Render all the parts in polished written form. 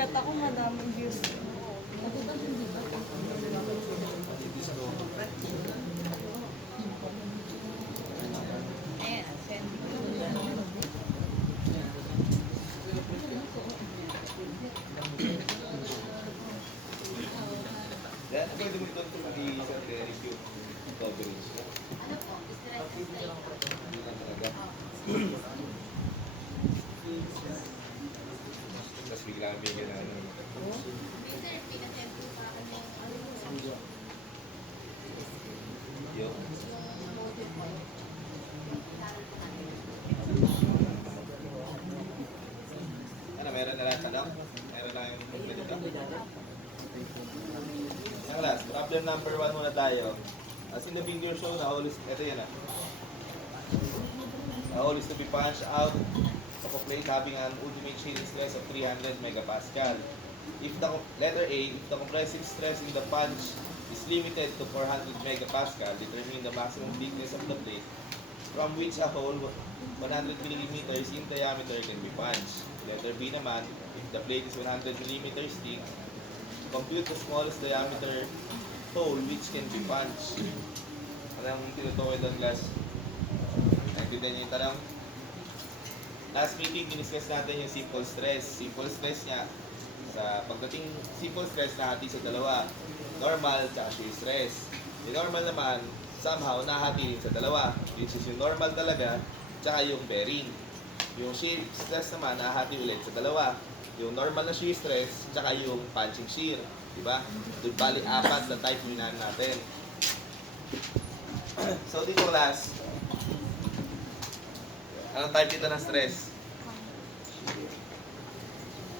sikat ako, madaming views. Ayan, send. Yan, pwede mo ito mag-i-isang review coverage. Hindi na talaga. Tapos bigla bigyan na ano. Yung ano, meron na lang tanong? Meron lang yung ganito. Ang last, problem number 1 muna tayo. As in the video show, the hole is, ito yan ah. The hole is to be punched out of a plate having an ultimate shearing stress of 300 megapascal. If the letter A, if the compressive stress in the punch is limited to 400 megapascal, determine the maximum thickness of the plate from which a hole 100 millimeters in diameter can be punched. Letter B naman, if the plate is 100 millimeters thick, compute the smallest diameter hole which can be punched. Anong tinutukoy doon, class? Naintindihan niyo yung tanong? Last meeting, diniscuss natin yung simple stress. Simple stress niya, sa pagdating simple stress nahati sa dalawa, normal at shear stress. Yung normal naman, somehow nahati rin sa dalawa, which is yung normal talaga, tsaka yung bearing. Yung shear stress naman, nahati ulit sa dalawa. Yung normal na shear stress, tsaka yung punching shear. Diba? Doon bali apat na type yung natin. So dito class, anong type dito ng stress?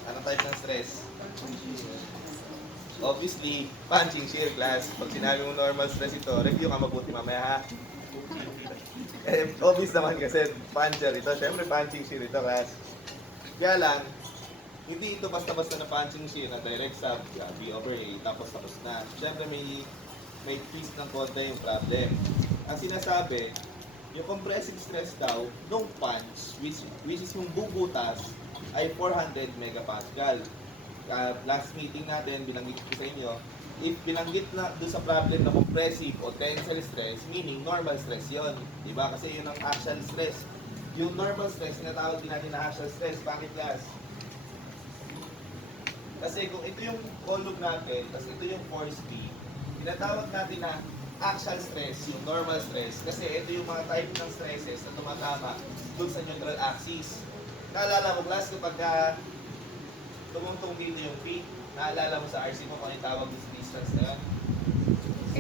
Anong type ng stress? Obviously, punching shear class. Pag sinabi mo normal stress ito, review ka mabuti mamaya ha. Eh, obvious naman kasi puncher ito. Siyempre punching shear ito class. Kaya lang, hindi ito basta-basta na punching shear na direct sub, B over A, tapos na. Siyempre may twist ng konti yung problem. Ang sinasabi, yung compressive stress daw, nung punch, which is yung bubutas, ay 400 megapascal. Last meeting natin, binanggit ko sa inyo, if binanggit na doon sa problem na compressive o tensile stress, meaning normal stress yon, diba? Kasi yun ang axial stress. Yung normal stress, tinatawag din natin na axial stress. Bakit class? Kasi kung ito yung column natin, tapos ito yung force P, tinatawag natin na axial stress, yung normal stress, kasi ito yung mga type ng stresses na tumatama doon sa neutral axis. Naalala mo class, kapag tumungtong dito yung P, naalala mo sa RC mo kung yung tawag doon sa distance na yun?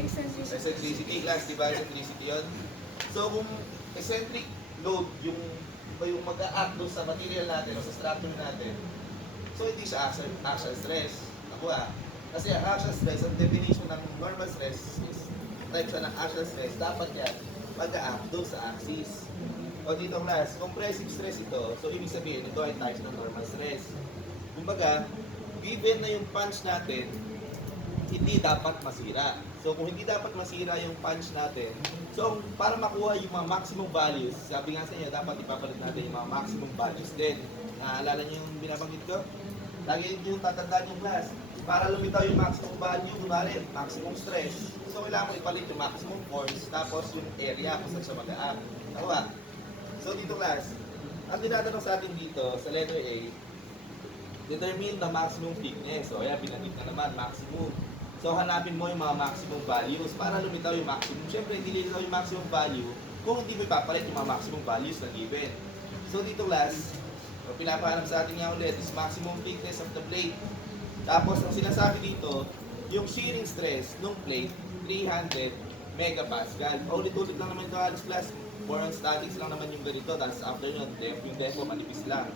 Eccentricity class, di ba? Eccentricity yun. So kung eccentric load, yung mag-a-act doon sa material natin o sa structure natin, so hindi siya axial stress. Nakuha. Kasi ang axial stress, ang definition ng normal stress is type siya ng axial stress, dapat yan mag-a-act doon sa axis. O dito class, compressive stress ito, so ibig sabihin ito ay type ng normal stress. Kumbaga, given na yung punch natin, hindi dapat masira. So kung hindi dapat masira yung punch natin, so para makuha yung mga maximum values, sabi nga sa inyo, dapat ipapalit natin yung mga maximum values din. Naalala niyo yung binabanggit ko? Lagi yung tatandaan yung class. Para lumitaw yung maximum value, kunwari, maximum stress. So kailangan mo ipalit yung maximum force, tapos yung area kung saan siya mag-a-act. Nakuha? So dito class, ang tinatanong sa atin dito, sa letter A, determine the maximum thickness. So ayan, binanggit na naman, maximum. So hanapin mo yung mga maximum values para lumitaw yung maximum. Siyempre, hindi lumitaw yung maximum value kung hindi mo ipapalit yung mga maximum values na given. So dito class, pinapahanap sa atin nga ulit is maximum thickness of the plate. Tapos ang sinasabi dito, yung shearing stress ng plate, 300 megapascal. Ulit-ulit lang naman ito, Alex class. For on statics lang naman yung ganito. Tapos after yun, yung depo manipis lang.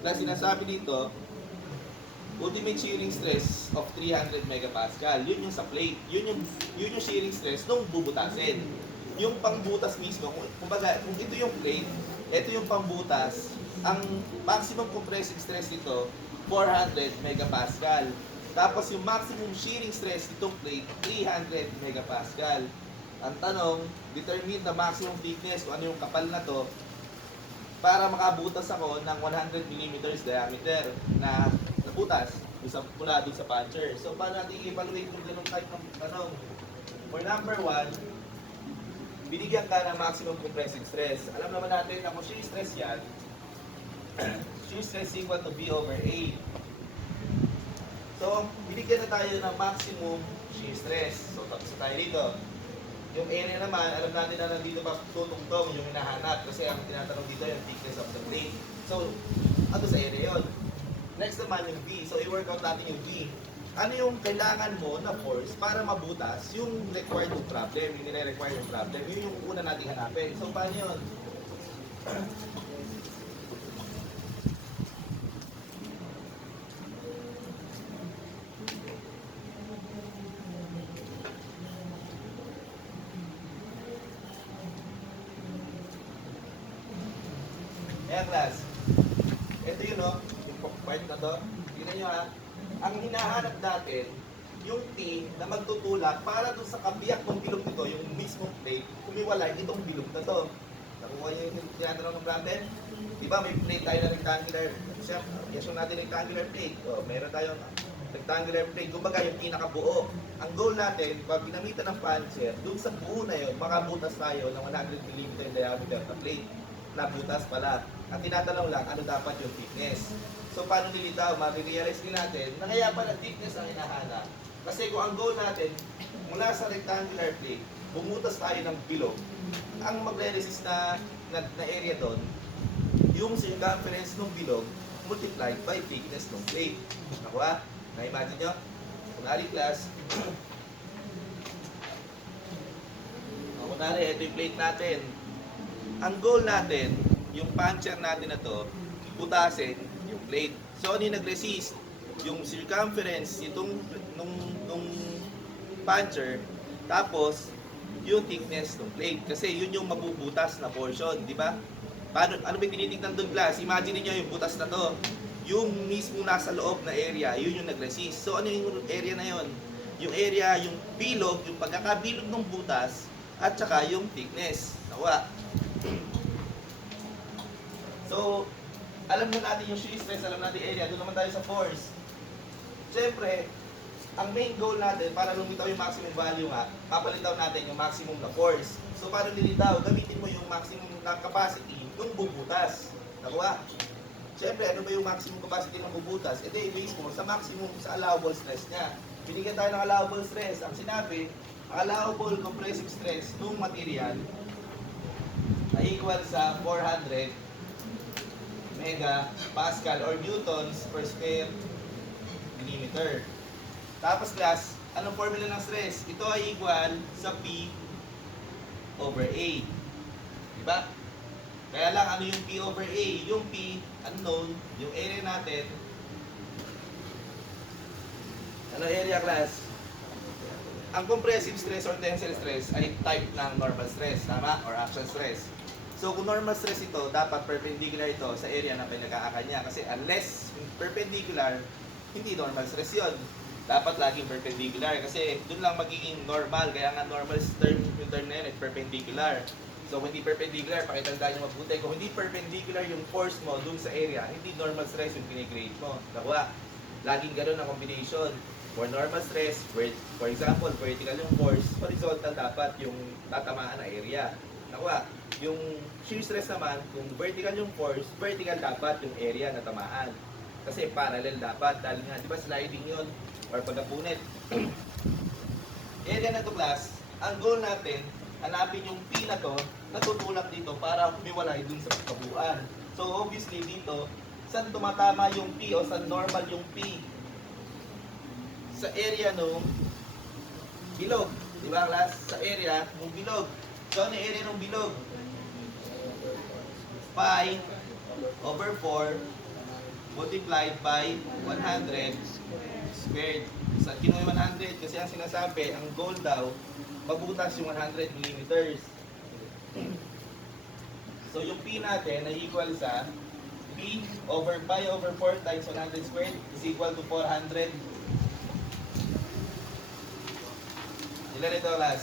Plus sinasabi dito, ultimate shearing stress of 300 megapascal. Yun yung sa plate. Yun yung shearing stress nung bubutasin. Yung pangbutas mismo, kumbaga, kung ito yung plate, ito yung pangbutas, ang maximum compressive stress nito, 400 megapascal. Tapos yung maximum shearing stress nitong plate, 300 megapascal. Ang tanong, determine the maximum thickness, kung ano yung kapal na to, para makabutas ako ng 100 mm diameter na butas mula doon sa puncher. So, paano natin i-evaluate kung ganun type ng tanong? For number 1, binigyan ka ng maximum compressive stress. Alam naman natin na kung shear stress yan, shear stress equal to B over A. So, binigyan na tayo ng maximum shear stress. So, tapos tayo dito. Yung area naman, alam natin na nandito pa tutungtong yung hinahanap kasi ang tinatanong dito yung thickness of the plate. So, ano sa area yun? Next naman yung B. So, i-work out natin yung B. Ano yung kailangan mo na force para mabutas yung required yung problem, yung nire-require yung problem. Yun yung una natin hanapin. So, paano yun? Ayan, class. Ito yun, no? Yung part na to. Tignan nyo, ha? Ang hinahanap natin, yung T na magtutulak para doon sa kabiyak ng bilog nito, yung mismong plate, kumiwalay itong bilog na to. Nakuha nyo yung tinatanong ng problem? Diba, may plate tayo na rectangular. Yes, natin rectangular plate. O, meron tayong rectangular plate. Kumbaga, yung pinakabuo. Ang goal natin, pag ginamitan ng puncher, doon sa buo na yun, makabutas tayo ng 100 mm diameter na plate. Nabutas pala. Ang tinatanong lang, ano dapat yung thickness. So, paano nilitaw? Marirealize din natin na kaya pala thickness ang hinahanap. Kasi kung ang goal natin, mula sa rectangular plate, bumutas tayo ng bilog. Ang magre-resist na area doon, yung circumference ng bilog multiplied by thickness ng plate. Nakuha? Na-imagine nyo? Kunwari class, kunwari, ito yung plate natin. Ang goal natin, yung puncher natin na to, butasin yung plate. So, ano yung nag-resist? Yung circumference itong nung puncher, tapos yung thickness ng plate. Kasi yun yung mabubutas na portion, di ba? Paano, ano ba yung tinitignan doon, class? Imagine niyo yung butas na to. Yung mismo nasa loob na area, yun yung nag-resist. So, ano yung area na yun? Yung area, yung bilog, yung pagkakabilog ng butas, at saka yung thickness. Nakuha. So, alam na natin yung shear stress, alam natin area, doon naman tayo sa force. Siyempre, ang main goal natin para lumitaw yung maximum value nga, papalitaw natin yung maximum na force. So, para nilitaw, gamitin mo yung maximum na capacity ng bubutas. Nakuha? Siyempre, ano ba yung maximum capacity ng bubutas? Ito i-base mo sa maximum, sa allowable stress niya. Binigyan tayo ng allowable stress. Ang sinabi, ang allowable compressive stress ng material ay equal sa 400 megapascal or newtons per square millimeter. Tapos class, anong formula ng stress? Ito ay equal sa P over A. Diba? Kaya lang, ano yung P over A? Yung P, unknown, yung area natin. Ano area, class? Ang compressive stress or tensile stress ay type ng normal stress, tama? Or action stress. So, kung normal stress ito, dapat perpendicular ito sa area na pinag-aakan niya. Kasi unless perpendicular, hindi normal stress yon. Dapat laging perpendicular kasi doon lang magiging normal. Kaya nga normal term, yung term na yun is perpendicular. So, kung hindi perpendicular, pakitandaan nyo mabuti. Kung hindi perpendicular yung force mo doon sa area, hindi normal stress yung pinigrade mo. Nakuha? Laging gano'n ang combination. For normal stress, for example, vertical yung force, horizontal dapat yung tatamaan na area. Nakuha? Yung shear stress naman, kung vertical yung force, vertical dapat yung area na tamaan. Kasi parallel dapat, dahil nga, di ba sliding yun? Or pagkapunit. Area na to class, ang goal natin, hanapin yung P na to, natutulak dito para humiwalay dun sa kabuuan. So obviously dito, saan tumatama yung P o saan normal yung P? Sa area ng bilog. Di ba class? Sa area ng bilog. So ano yung area ng bilog? Pi over 4 multiplied by 100 squared. Sa kinuha 100 kasi ang sinasabi, ang goal daw, mabutas yung 100 millimeters. So yung P natin ay equal sa P over pi over 4 times 100 squared is equal to 400. Ilan ito, class?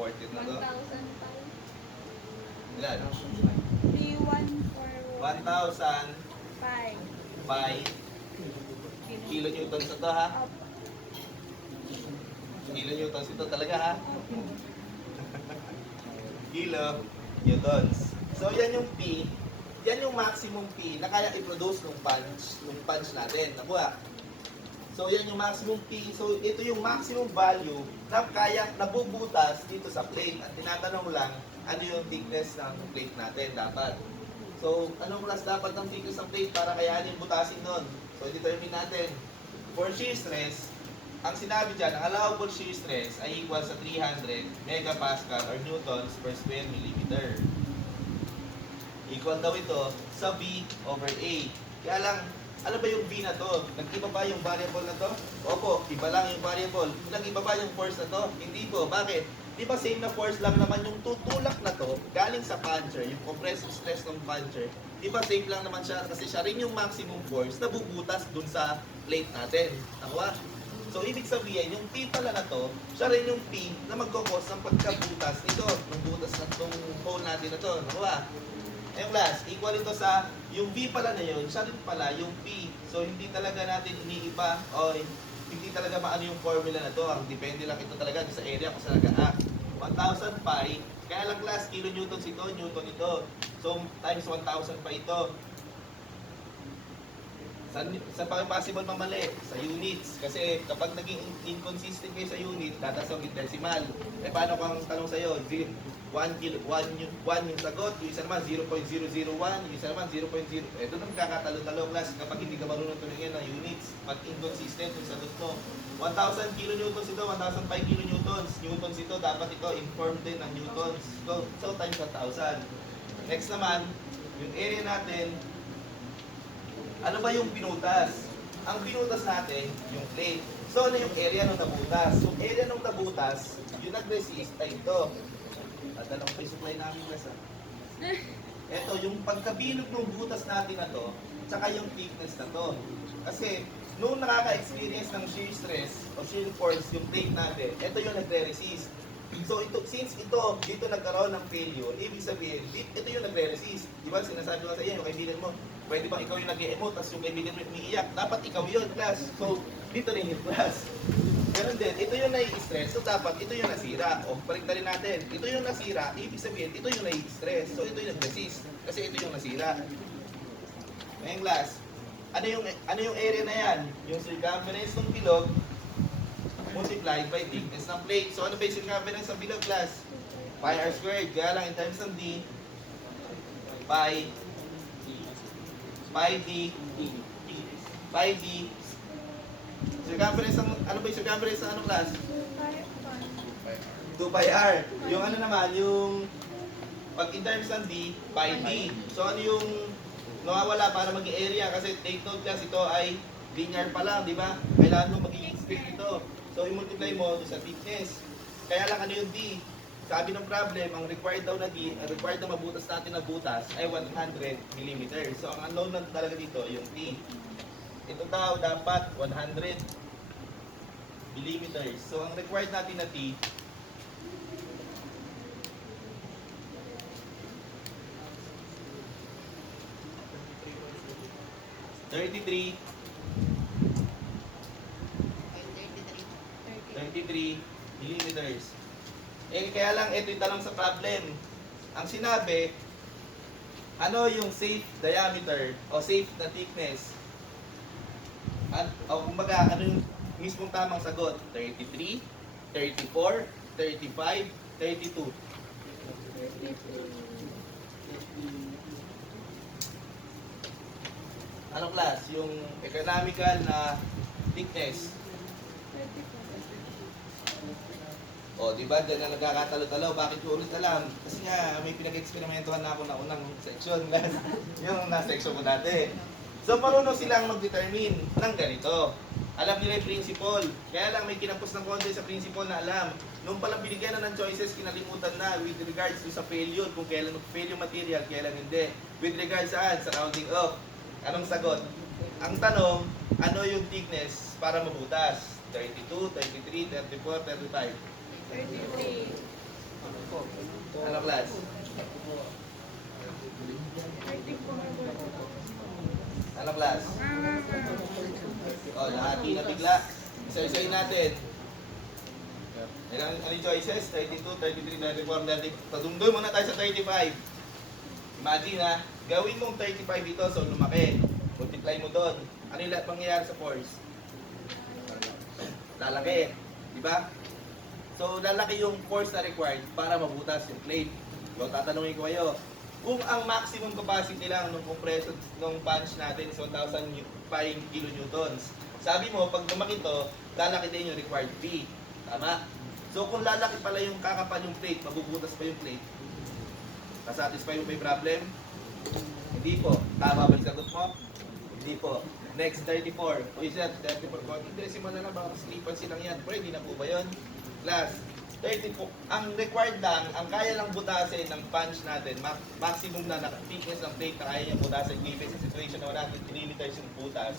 imported na to. 1,005. Ilan? 3,141. 1,005 kilonewtons na to, ha? Kilonewtons ito talaga, ha? Kilonewtons. So, yan yung P. Yan yung maximum P na kaya i-produce nung punch natin. Nakuha? So, yan yung maximum P. So, ito yung maximum value na kaya nabubutas dito sa plate. At tinatanong lang, ano yung thickness ng plate natin dapat. So, anong class dapat ng thickness ng plate para kayanin butasin nun? So, determine natin. For shear stress, ang sinabi dyan, ang allowable shear stress ay equal sa 300 megapascal or newtons per square millimeter. Equal daw ito sa V over A. Kaya lang, ano ba yung V na to? Nag-iba ba yung variable na to? Opo, iba lang yung variable. Nag-iba ba yung force na to? Hindi po. Bakit? Di ba same na force lang naman yung tutulak na to galing sa puncher, yung compressive stress ng puncher. Di ba same lang naman siya kasi siya rin yung maximum force na bubutas dun sa plate natin. Nakuha? So, ibig sabihin, yung P pala na to, siya rin yung P na magkakos ng pagkabutas nito, ng butas na itong hole natin na to. Nakuha? Yung class, equal ito sa, yung V pala na yun, siya rin pala yung P. So, hindi talaga natin iniiba o hindi talaga maano yung formula na to. Ang depende lang ito talaga sa area kung saan nag-act. 1,000 pi, kaya lang class, kilonewtons ito, newton ito. So, times 1,000 pa ito. Saan pa possible mamali? Sa units. Kasi kapag naging inconsistent kayo sa unit, tatasawag yung decimal. Eh paano kung ang tanong sa'yo? 1 yung sagot, yung isa naman 0.001, yung isa naman 0.0. Eh doon ang kakatalo-talo class kapag hindi ka marunong tumingin ng units. Pag inconsistent yung sagot mo. 1,000 kilonewtons ito, 1,005 kilonewtons. Newtons ito, dapat ito informed din ng newtons. So times 1,000. Next naman, yung area natin, ano ba yung pinutas? Ang pinutas natin, yung plate. So, ano yung area ng nabutas? Yung area ng nabutas, yung nag-resist ay ito. At alam ko yung supply namin guys, ha? Ito, yung pagkabilog ng butas natin na to, tsaka yung thickness na to. Kasi, nung nakaka-experience ng shear stress o shear force yung plate natin, ito yung nagre-resist. So, since dito nagkaroon ng failure, ibig sabihin, ito yung nagre-resist. Di ba, sinasabi ko sa iyo, yung kaibigan mo, pwede bang ikaw yung nag-e-emote, tapos yung kaibigan mo umiiyak? Dapat ikaw yun, class. So, dito rin yung class. Ganun din, ito yung nai-stress, so dapat ito yung nasira. O, paligtarin natin, ito yung nasira, ibig sabihin, ito yung nai-stress. So, ito yung nag-resist, kasi ito yung nasira. Ngayon, class, ano yung area na yan? Yung circumference ng bilog, multiplied by thickness ng plate. So, ano ba yung circumference ng bilog, class? Pi r squared. Kaya lang, in terms ng D, pi d, circumference ng, ano ba yung circumference ng ano, class? 2 pi r. Yung ano naman, yung, pag in terms ng D, pi d. So, ano yung nawawala para maging area? Kasi take note, class, ito ay linear pa lang, di ba? Kailangan mo magiging square ito. So, i-multiply mo sa thickness. Kaya lang ano yung D? Sabi ng problem, ang required daw na D, ang required na mabutas natin na butas ay 100 mm. So, ang unknown na talaga dito, yung T. Ito daw dapat 100 mm. So, ang required natin na T, $33 millimeters. Eh, kaya lang, ito yung tanong sa problem. Ang sinabi, ano yung safe diameter o safe na thickness? O kumbaga, ano yung mismong tamang sagot? 33, 34, 35, 32. Anong class? Yung economical na thickness. O, di ba? Diyan na nagkakatalo-talo. Bakit ko ulit alam? Kasi nga, may pinag-eksperimentohan na ako na unang section. Yung nasa section ko dati. So, marunong silang mag-determine ng ganito. Alam nila yung principle. Kaya lang, may kinapos ng konti sa principle na alam. Nung palang binigyan na ng choices, kinalimutan na with regards to sa failure. Kung kailan mag-fail yung material, kailan hindi. With regards saan? Sa rounding off. Anong sagot? Ang tanong, ano yung thickness para mabutas? 32, 33, 34, 35. 33. Ano class? Ano class? O, nahati na bigla. Isa-isayin natin. Ano yung choices? 32, 33, 34, 30. Padungdoy muna tayo sa 35. Imagine ha, gawin mong 35 ito, so lumaki. Multiply mo doon. Ano yung mangyayari sa force? Lalaki. Diba? So, lalaki yung force na required para mabutas yung plate. So, tatanungin ko kayo, kung ang maximum capacity lang ng compression ng punch natin is 1,000 kilonewtons. Sabi mo, pag lumaki to, lalaki din yung required P. Tama? So, kung lalaki pala yung kakapal yung plate, mabubutas pa yung plate. Nasatisfy mo ba yung problem? Hindi po. Tama ba yung sagot mo? Hindi po. Next, 34. O is that 34 konting decimal na lang, baka slipan silang yan. Pwede na po ba yun? Class, 34. Ang required lang, ang kaya lang butasin ng punch natin, maximum na thickness ng plate na kaya niyang butasin given sa situation na 100 mm yung butas,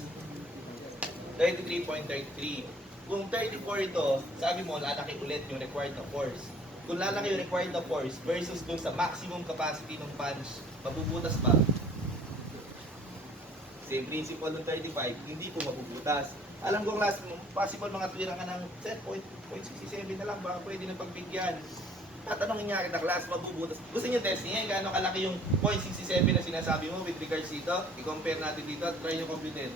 33.33. Kung 34 ito, sabi mo, lalaki ulit yung required na force. Kung lalaki yung required na force versus dun sa maximum capacity ng punch, mabubutas ba? Same principle ng 35, hindi po mabubutas. Alam ko class, possible mga tuwirang ka ng 10.67 na lang, baka pwede nang pagbigyan. Tatanungin niya kita class, mabubutas. Gusto niyo testingin, gaano kalaki yung 0.67 na sinasabi mo with regards dito? I-compare natin dito at try nyo computin.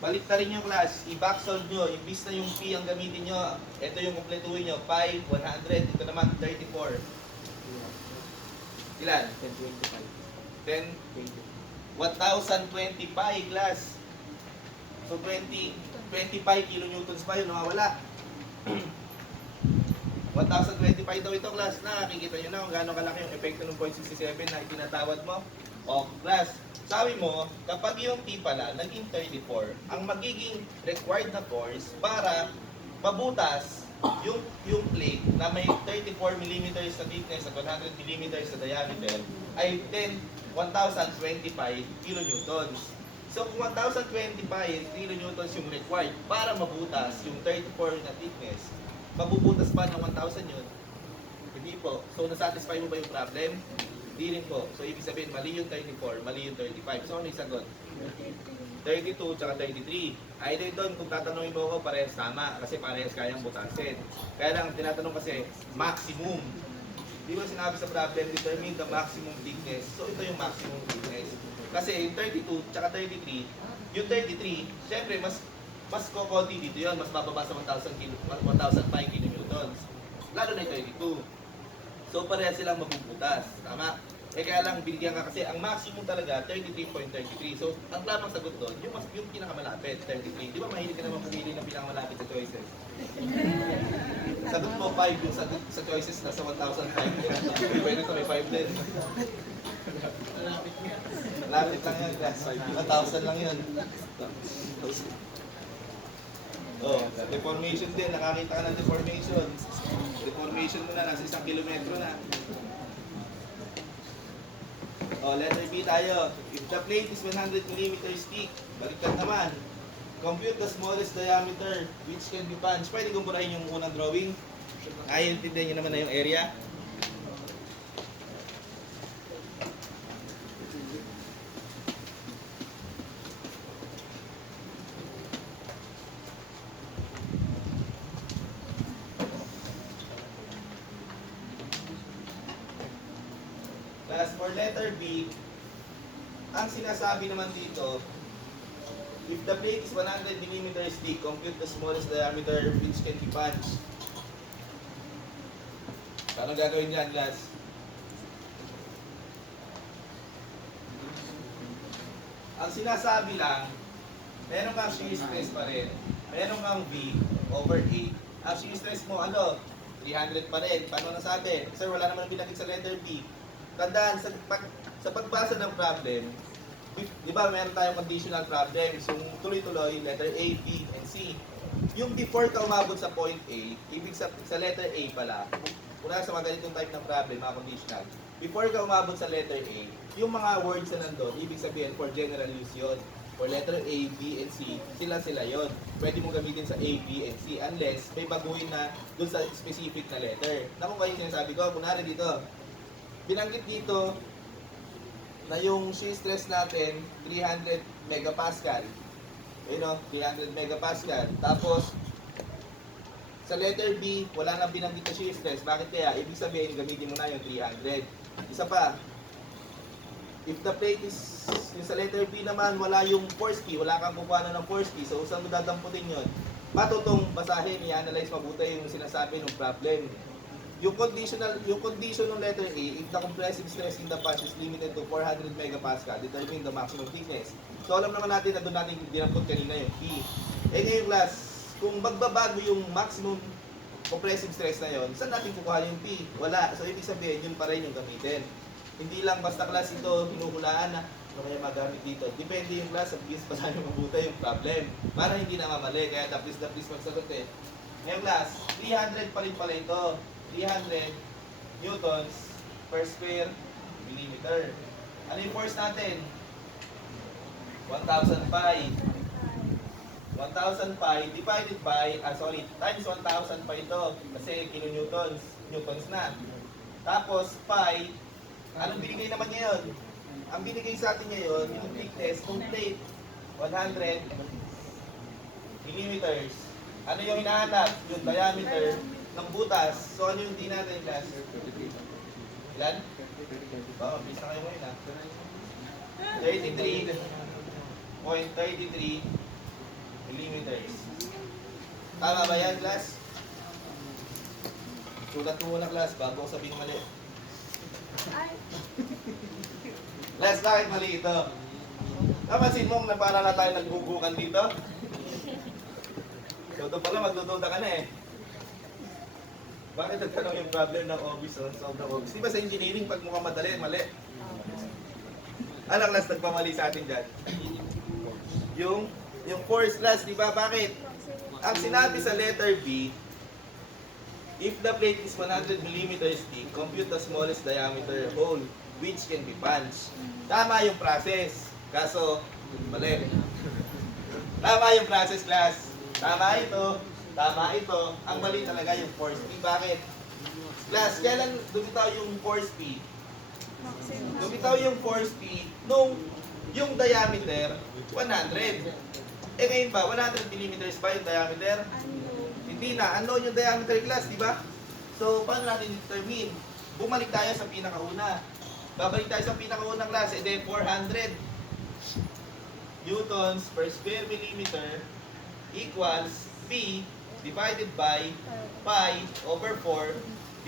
Balik na rin yung class, i-back solve nyo, imbis na yung P ang gamitin nyo, ito yung kumpletuhin nyo, 5, 100, ito naman 34. Ilan? 10, 1,025 class. So 25 kilonewtons pa yun, nawawala. 1,025 daw ito class, nakikita nyo na kung gaano kalaki yung epekto ng 0.67 na itinatawad mo. O class, sabi mo, kapag yung T pala naging 34, ang magiging required na force para mabutas yung plate na may 34 mm na thickness at 100 mm na diameter ay 1,025 kilonewtons. So kung 1,025 kilonewtons yung required para mabutas yung 34 na thickness, mabubutas ba ng 1,000 yun? Hindi po. So nasatisfy mo ba yung problem? Hindi rin po. So, ibig sabihin, mali yung 34, mali yung 35. So, ano yung sagot? 32 tsaka 33. Either doon, kung tatanungin mo ako, parehas tama. Kasi parehas kayang butasin. Kaya lang, tinatanong kasi, maximum. Di ba sinabi sa problem, determine the maximum thickness. So, ito yung maximum thickness. Kasi yung 32 tsaka 33, yung 33, syempre, mas kokonti dito yun. Mas bababa sa 1,005 kilonewtons. Lalo na yung 32. So, parehas silang mabubutas. Tama? Eh kaya lang, binigyan ka kasi, ang maximum talaga, 33.33. So, ang tamang sagot doon, yung pinakamalapit, 33. Di ba mahilig ka naman pumili ng pinakamalapit sa choices? Sagot mo 5 yung sagot sa choices, nasa 1,005. Pwede sa may 5 din. Malapit lang yan, class. 1,000 lang yun. Oh, deformation din. Nakakita ka ng deformation. Deformation mo na, nasa 1 kilometro na. Oh, letter B tayo. If the plate is 100 mm thick, baliktad naman. Compute the smallest diameter which can be punched. Pwede kong burahin yung unang drawing. Ay, intindihan nyo naman na yung area. As for letter B, ang sinasabi naman dito, if the plate is 100 mm thick, compute the smallest diameter which can be punched. Paano gagawin yan, guys? Ang sinasabi lang, meron kang shear stress pa rin. Meron kang V over A. Ang shear stress mo, 300 pa rin. Paano nasabi? Sir, wala naman binakit sa letter B. Tandaan, sa pagbasa ng problem, di ba meron tayong conditional problems, yung tuloy-tuloy, letter A, B, and C. Yung before ka umabot sa point A, ibig sa letter A pala, kung sa mga ganitong type ng problem, mga conditional, before ka umabot sa letter A, yung mga words na nandun, ibig sabihin for general use yun. for letter A, B, and C, sila yon. Pwede mong gamitin sa A, B, and C unless may baguhin na dun sa specific na letter. Na kung kayo sinasabi ko, kunwari dito, binanggit dito na yung shear stress natin 300 megapascal. Ayun o, 300 megapascal. Tapos, sa letter B, wala nang binanggit na shear stress. Bakit kaya? Ibig sabihin, gamitin mo na yung 300. Isa pa, if the plate is, yung sa letter B naman, wala yung force key, wala kang kukuha na ng force key, so saan mo dadamputin yun? Matutong basahin, i-analyze mabuti yung sinasabi ng problem. Yung condition ng letter A, if the compressive stress in the patch is limited to 400 megapascal, determine the maximum thickness. So alam naman natin na doon natin dinampot kanina yung P. Eh ngayon class, kung magbabago yung maximum compressive stress na yon, saan natin kukuha yung P? Wala. So ibig sabihin, yun pa rin yung gamitin. Hindi lang basta class ito, hinuhulaan na ano kaya magamit dito. Depende yung class, at least pasahin mabuti yung problem. Para hindi na mamali, kaya please magsagot eh. Ngayon class, 300 pa rin pala ito. 300 newtons per square millimeter. Ano yung force natin? 1,000 pi. 1,000 pi divided by, times 1,000 pi ito. Kasi kilonewtons, newtons na. Tapos pi, anong binigay naman ngayon? Ang binigay sa atin ngayon, yung thickness, kung plate, 100 millimeters. Ano yung hinahanap? Yung diameter ng butas. So ano yung di natin, class? Ilan? Mabilis na kayo ngayon, ha? 33.33 millimeters. Tama ba yan, class? Sulat mo muna, class, bago sabihin mali. Class, bakit mali ito? Napansin mo na para na tayo nagbubukan dito? So ito pala, magdududa ka na eh. Bakit nagtanong yung problem ng obvious o sobrang obvious? Di ba sa engineering, pag mukhang madali, mali? Ano class, nagpamali sa atin dyan? Yung force class, di ba? Bakit? Ang sinabi sa letter B, if the plate is 100 millimeters thick, compute the smallest diameter hole which can be punched. Tama yung process. Kaso, mali. Tama yung process, class. Tama ito. Tama ito. Ang mali talaga yung force P. Bakit? Class, kailan lumitaw yung force P? Lumitaw yung force P nung yung diameter 100. Eh ngayon ba, 100 millimeters ba yung diameter? Hindi na. Ano yung diameter, class, di ba? So, paano natin determine? Bumalik tayo sa pinakauna. Babalik tayo sa pinakaunang class. E then, 400 newtons per square millimeter equals P divided by pi over 4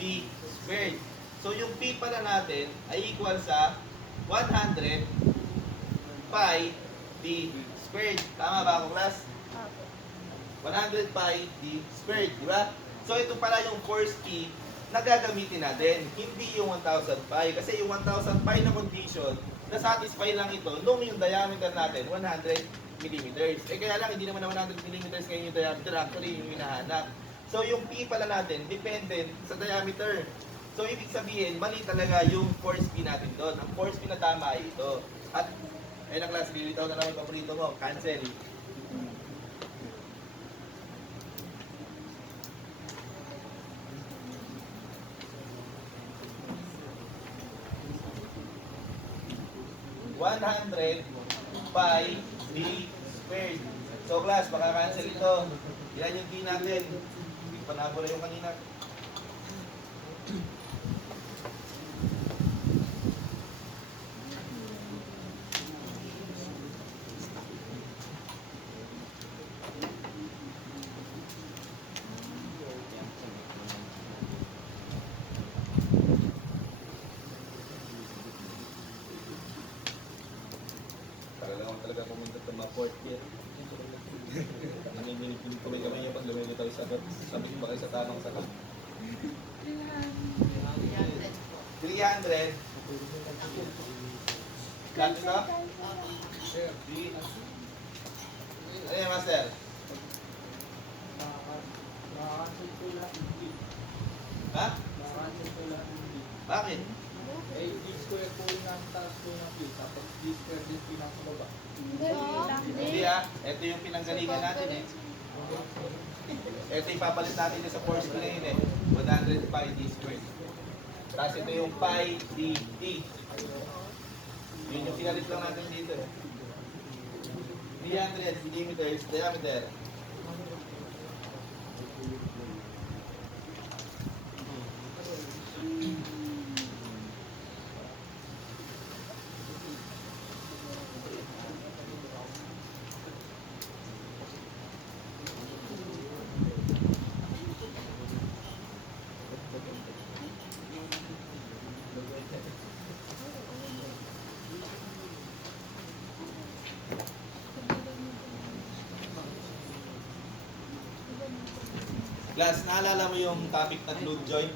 D squared. So, yung P pala natin ay equal sa 100 pi D squared. Tama ba ako, class? 100 pi D squared, di ba? So, ito pala yung force P na gagamitin natin. Hindi yung 1,000 pi. Kasi yung 1,000 pi na condition, na-satisfy lang ito nung yung diameter natin, 100 millimeters. Eh kaya lang, hindi naman na 100 millimeters ngayon yung diameter. Actually, yung hinahanap. So, yung P pala natin, dependent sa diameter. So, ibig sabihin, mali talaga yung force P natin doon. Ang force P na tama ay ito. At, ayun ang class, lilitaw na naman yung paborito ko. Cancel. $100 pi D squared. So class, makakancel ito. Yan yung D natin. Hindi pa nabula yung kanina. Talaga pumunta sa mga fourth year. Nanginginig ko may kamay niya pag lumili tayo sa sabi ba kayo sa tamang sagot? 300. Lahat ito? Ano yan, master? Ha? Bakit? Eh, yung D-square po yung nasa taas po ng Q, tapos D-square din po yung nasa baba. Hindi ito yung pinanggalingan natin eh. Ito ipapalit natin din sa force ngayon eh. 100 pi d squared. Tapos ito yung pi dt. Yun yung pinalit lang natin dito eh. 300 millimeters diameter. Class, naalala mo yung topic ng glute joint?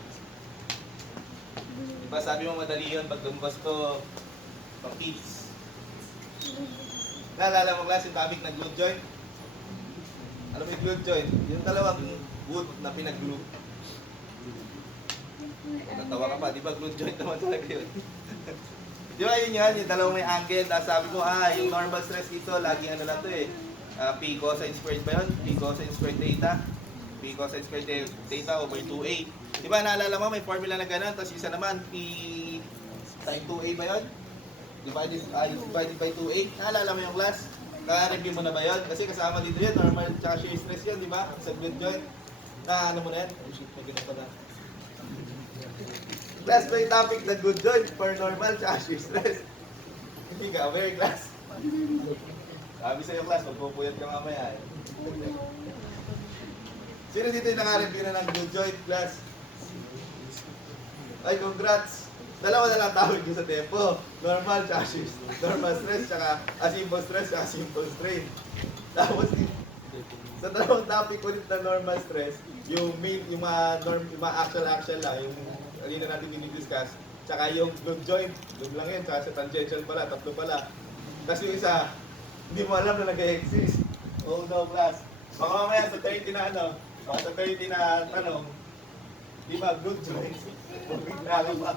Diba sabi mo madali yun pag lumabas ko pang kids? Naalala mo class yung topic ng glute joint? Ano mo yung glute joint? Yung dalawang wood na pinag-glue. Natawa ka pa, di ba glute joint naman talaga yun? Di ba yun yan, yung dalawang may angle, tapos sabi ko, yung normal stress dito, laging ano lang to eh. P cosine squared ba yun? P cosine squared theta. P cosine squared theta over 2a. Di ba naalala mo, may formula na gano'n, tapos isa naman, P time 2a ba yun? Divided by 2a. Naalala mo yung class? Ka-review mo na ba yun? Kasi kasama dito yun, normal tsaka shear stress yun, di ba? Sa glute joint. Na ano mo na yan? Oh shit, may ganun pala. Class, may topic na good joint for normal tsaka shear stress. Hindi ka aware, class. Sabi sa'yo, class, magpupuyat ka mamaya eh. Sino dito yung naka-review na ng good joint, class? Ay, congrats! Dalawa na lang tawag ko sa tempo. Normal tsaka shear stress. Normal stress tsaka simple stress tsaka simple strain. Tapos, sa dalawang topic ulit na normal stress, yung mga actual lang, yung kanina natin dinidiscuss, tsaka yung glute joint, glute lang yun, tsaka sa tangential pala, tatlo pala. Tapos yung isa, hindi mo alam na nag-exist. Oh no, class. Baka mamaya sa 30 na ano, baka sa 30 na tanong, di ba glute joint? Bigla ka pa.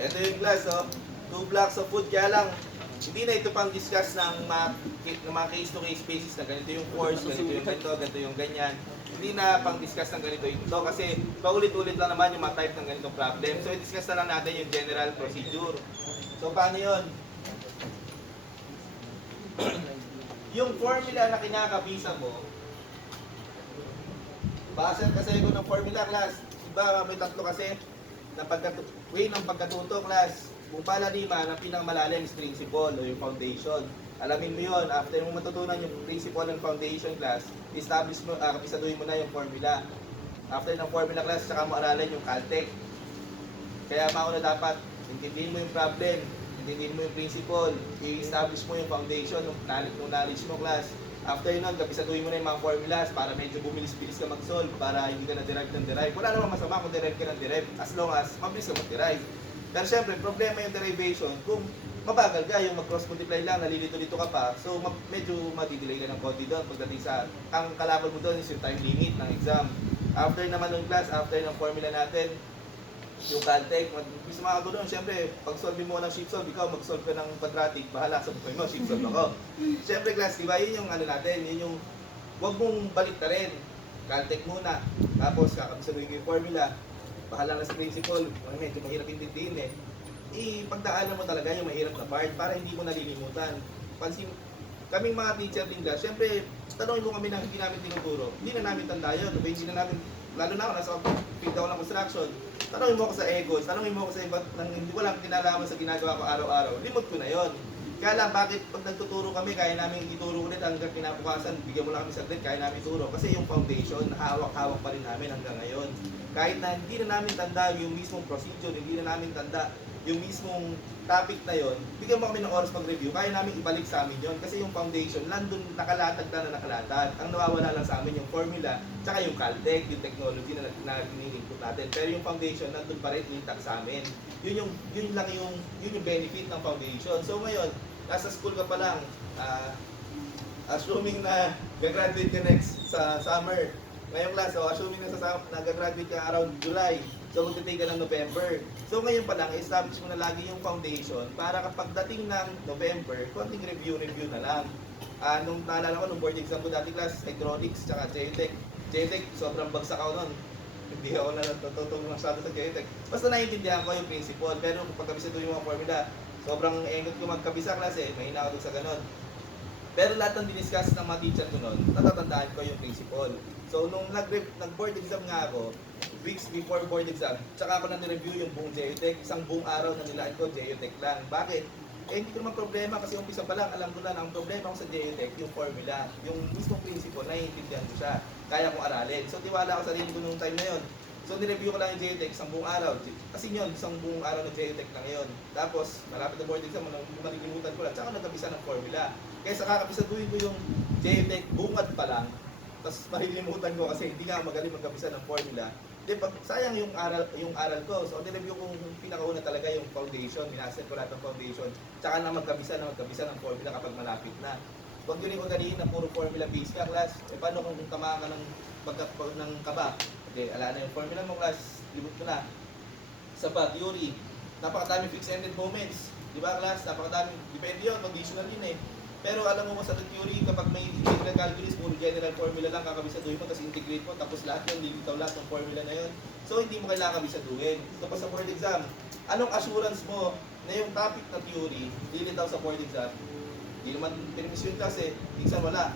Ito yung class, oh. 2 blocks of food, kaya lang, hindi na ito pang discuss ng mga case-to-case basis na ganito yung course, ganito yung ganito yung ganyan. Hindi na pang discuss ng ganito ito kasi paulit-ulit lang naman yung mga type ng ganitong problem. So, i-discuss na lang natin yung general procedure. So, paano yun? Yung formula na kinakabisa mo, base kasi ko ng formula, class. Diba, may tatlo kasi na way ng pagkatuto, class. Kung pala lima, ang pinakmalalim is principle o yung foundation. Alamin mo yun, after mo matutunan yung principle and foundation, class, establish mo, kapisaduhin mo na yung formula. After ng formula, class, saka mo aralin yung Caltech. Kaya mauna dapat, intindihin mo yung problem, intindihin mo yung principle, i-establish mo yung foundation, yung knowledge mo, class. After nun, kapisaduhin mo na yung mga formulas para medyo bumilis-bilis ka mag-solve, para hindi ka na-derive ng derive. Wala namang masama kung derive ka ng derive, as long as mabilis ka mag-derive. Pero syempre, problema yung derivation, kung mabagal ka, yung mag-cross multiply lang, nalilito-lito ka pa, so medyo madidelay ka ng konti doon pagdating sa, ang kalaban mo doon is yung time limit ng exam. After naman ng class, after ng formula natin, yung Caltech, gusto mga doon, syempre, pag solve mo ng sheet solve, ikaw mag-solve ka ng quadratic, bahala sa buhay mo, sheet solve ako. Syempre class, di ba, yun yung ano natin, yun yung, huwag mong balik na rin, Caltech muna, tapos kakabisaluhin yung formula, bahala na sa principle, medyo mahirap intindihin eh. Ipagdaanan mo talaga yung mahirap na part para hindi mo nalilimutan. Pansin, kaming mga teacher din dyan, syempre, tanongin mo kami na hindi namin tinuturo. Hindi na namin tanda yun, hindi na namin, lalo na ako, nasa field ako ng construction. Tanongin mo ako sa egos, tanongin mo ako sa iba, hindi ko lang kinalaman sa ginagawa ko araw-araw. Limot ko na yon. Kaya lang, bakit pag nagtuturo kami, kaya namin ituro ulit hanggang pinabukasan, bigyan mo lang kami saglit, kaya namin ituro. Kasi yung foundation, hawak-hawak pa rin namin hanggang ngayon. Kahit na hindi na namin tanda yung mismong procedure, hindi na namin tanda yung mismong topic na yon, bigyan mo kami ng oras mag-review, kaya namin ibalik sa amin yon. Kasi yung foundation, nandun nakalatag na nakalatag. Ang nawawala lang sa amin yung formula, tsaka yung Caltech, yung technology na ini-input natin. Pero yung foundation, nandun pa rin intact sa amin. Yun yung benefit ng foundation. So ngayon, nasa school ka pa lang, assuming na gagraduate ka next sa summer, ngayong class, so assuming na nag-graduate ka around July, so magte-take ka ng November. So ngayon pa lang, establish mo na lagi yung foundation para kapag dating ng November, konting review na lang. Nung naalala ko, nung board exam ko dati class, electronics, tsaka JTech. JTech, sobrang bagsak ako nun. Hindi ako na natututong masyado sa JTech. Basta naiintindihan ko yung principle, pero kung pagkabisa doon yung mga formula, sobrang engot ko magkabisa class eh, mahina ako sa ganun. Pero lahat ng diniscuss ng mga teacher ko noon, natatandaan ko yung principle. So nung nag-board exam nga ako, weeks before board exam, tsaka ako na nireview yung buong Geotech, isang buong araw na nilaan ko, Geotech lang. Bakit? Eh hindi ko naman problema kasi umpisa pa lang, alam ko na ang problema ko sa Geotech, yung formula, yung mismong principle, naiintindihan ko siya, kaya kong aralin. So tiwala ako sa sarili ko nung time na yon. So nireview ko lang yung Geotech isang buong araw. Kasi yun, isang buong araw na Geotech lang yun. Tapos, malapit na board exam, malilimutan ko lang. Tsaka nagkabisa ng formula. Kaysa kakabisaduhin ko yung Geotech bungad pa lang, tapos malilimutan ko kasi hindi nga magaling magkabisa ng formula. Di ba, sayang yung aral ko. So, nireview ko yung pinakauna talaga yung foundation. Minaset ko lahat ng foundation. Tsaka na magkabisa ng formula kapag malapit na. Huwag yun yung galing na puro formula based ka, class. E paano kung tamaan ka ng kaba? Okay, ala na yung formula mo, class. Libot ko na. Sa ba, theory. Napakadami fixed-ended moments. Di ba, class? Napakadami. Depende yun, conditional yun eh. Pero alam mo sa theory, kapag may integral calculus, puro general formula lang kakabisaduhin mo, tapos integrate mo, tapos lahat yun, lilitaw lahat ng formula na yun. So, hindi mo kailangan kabisaduhin. Tapos sa board exam, anong assurance mo na yung topic na theory, lilitaw sa board exam? Hindi naman pinimis yun kasi, minsan wala.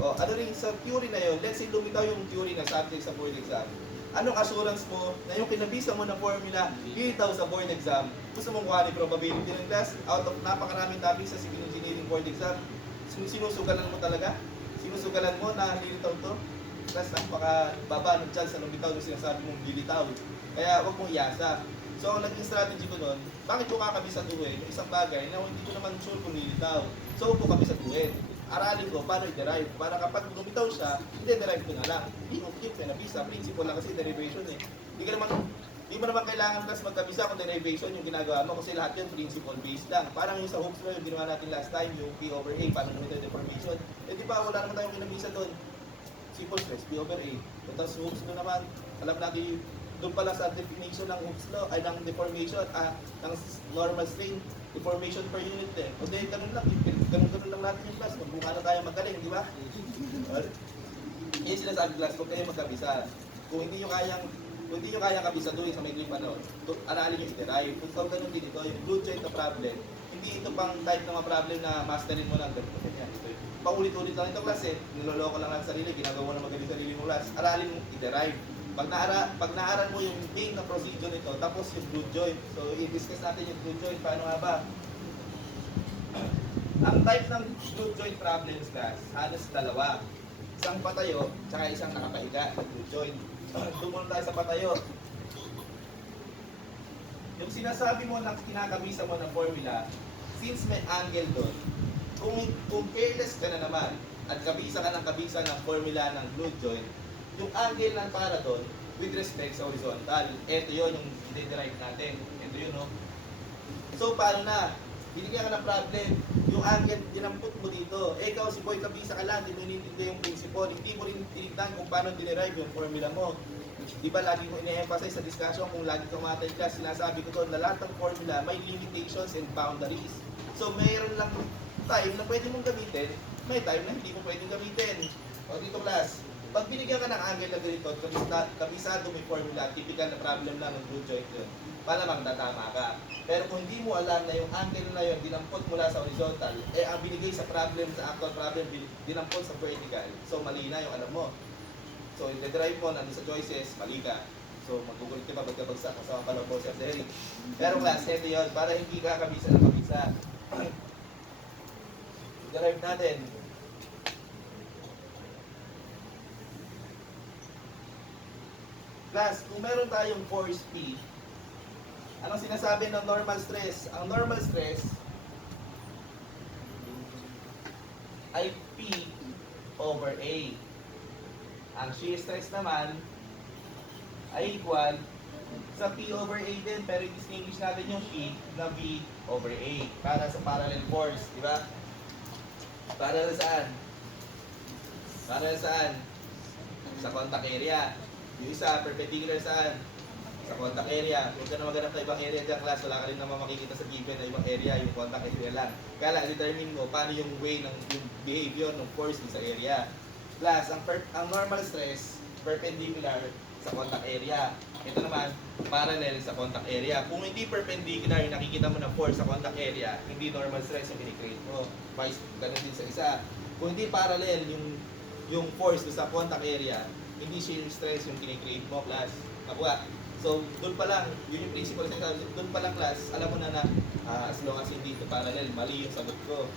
O, ano rin sa theory na yun, let's say lumitaw yung theory na subject sa board exam. Anong assurance mo na yung kinabisa mo ng formula, lilitaw sa board exam? Gusto mong kuha ni probability ng class, out of napakaraming topics sa civil engineering board exam, sinusugalan mo talaga? Sinusugalan mo na lilitaw to? Class, napakababa ng chance na lumitaw yung sinasabi mong lilitaw. Kaya huwag mong iasa. So, ang naging strategy ko nun, bakit ko kakabisaduhin yung isang bagay na hindi ko naman sure kung lilitaw? So, huwag ko kabisaduhin. Aralin ko paano i-derive. Para kapag lumitaw siya, i-derive ko na lang. Hindi ko kinabisa. Principle lang kasi derivation eh. Hindi mo naman kailangan plus magkabisa kung derivation yung ginagawa mo kasi lahat yun principle based lang. Parang yung sa Hooke's law yung ginawa natin last time, yung P over A, paano gumito yung deformation. Eh di ba wala naman tayong kinabisa doon. Simple stress, P over A. Tapos Hooke's law naman, alam natin doon pala sa definition ng Hooke's law ay ng deformation, ng normal strain, deformation per unit eh. O dahil ganun lang natin yung class. Magbuka na tayo magaling, di ba? Yan sinasabi class, kung kayo magkabisa. Kung hindi nyo kayang kabisa doon sa may clip aralin nyo i-derive. Kung ganun din ito, yung blue joint na problem, hindi ito pang type ng mga problem na masterin mo lang. Paulit-ulit lang ito class eh. Niloloko lang ang sarili, ginagawa na magaling sarili mo class. Aralin mo i-derive. Pag naaral mo yung main na procedure nito, tapos yung blue joint. So, i-discuss natin yung blue joint. Paano nga ba? Ang type ng blue joint problems class, halos dalawa. Isang patayo, tsaka isang nakapahiga na blue joint. Tumulong tayo sa patayo. Yung sinasabi mo ng kinakabisa mo ng formula, since may angle doon, kung careless ka na naman, at kabisa ka ng formula ng blue joint, yung angle ng para doon, with respect sa horizontal, ito yun yung i-derive natin. Ito yun, no? So, paano na? Binigyan ka ng problem, yung angle, dinampot mo dito. Eh, ikaw, si Boy, kabisa ka lang, hindi mo inintindi yung principle, hindi mo rin tinignan kung paano dinerive yung formula mo. Di ba, lagi ko ine-emphasize sa discussion, kung lagi kang matay class, sinasabi ko doon na lahat ng formula may limitations and boundaries. So, mayroon lang time na pwede mong gamitin, may time na hindi mo pwedeng gamitin. O, dito class, pag binigyan ka ng angle na ganito, kabisado may formula, typical na problem lang ng blue joint yun, malamang tatama ka. Pero kung hindi mo alam na yung angle na yun, dinampot mula sa horizontal, eh ang binigay sa problem, sa actual problem, dinampot sa vertical. So mali na yung alam mo. So i-derive mo, nandun sa choices, mali ka. So magugulit ka pa, magkabagsak, kasama pa lang po si Derek. Pero class, ito yun, para hindi ka kabisa na kabisa. I-derive natin. Class, kung meron tayong force P, Anong sinasabi ng normal stress? Ang normal stress ay P over A. Ang shear stress naman ay equal sa P over A din, pero i-distinguish natin yung P na V over A para sa parallel force, di ba? Parallel saan? Parallel saan? Sa contact area. Yung isa, perpendicular saan? Sa contact area. Huwag ka na maghanap ng ibang area dyan, class. Wala ka rin naman makikita sa given na ibang area, yung contact area lang. Kaya lang, determine mo paano yung way ng yung behavior ng force sa area. Plus, ang normal stress, perpendicular sa contact area. Ito naman, parallel sa contact area. Kung hindi perpendicular, yung nakikita mo na force sa contact area, hindi normal stress yung kinikreate mo. Vice, ganun din sa isa. Kung hindi parallel yung force sa contact area, hindi shear stress yung kinikreate mo, class. Nakuha. So, doon pa lang, yun yung principle sa doon pa lang, class, alam mo na as long as hindi ito parallel, mali yung sagot ko.